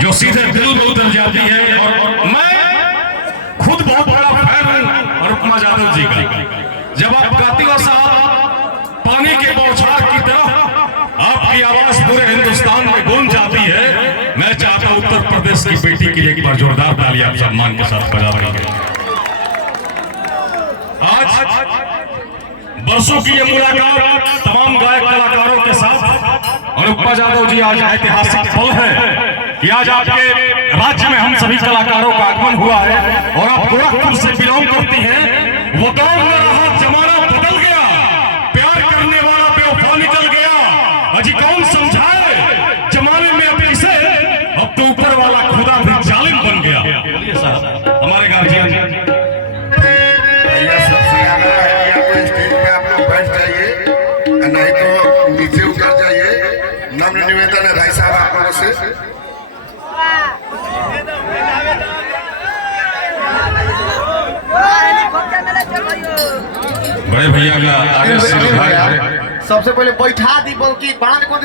जो सीधे दिल में उतर जाती है। और मैं खुद बहुत बड़ा फैन हूं अनुपमा यादव जी का। जब आप गाती हो साहब पानी के बौछार की तरह आपकी आवाज पूरे हिंदुस्तान में गूंज जाती है। मैं चाहता हूं उत्तर प्रदेश की बेटी के लिए एक बार जोरदार ताली आप सम्मान के साथ बजा देंगे। आज बरसों की ये मुलाकात तमाम गायक कलाकारों के साथ। अनुपमा यादव जी आज ऐतिहासिक पल है कि आज आपके राज्य में हम सभी कलाकारों का आगमन हुआ है और आप गोरखपुर से बिलोंग करती हैं। वो दौर में रहा जमाना बदल गया, प्यार करने वाला बेवफा निकल गया। अजी कौन समझाए जमाने में अब इसे, अब तो ऊपर वाला खुदा भी जालिम बन गया। हमारे गार्जियन नहीं तो नीचे उतर जाइए। नम्र निवेदन है भाई साहब आप लोगों से। बड़े भैया का आगे से सबसे पहले बैठा दी बल्कि बांध को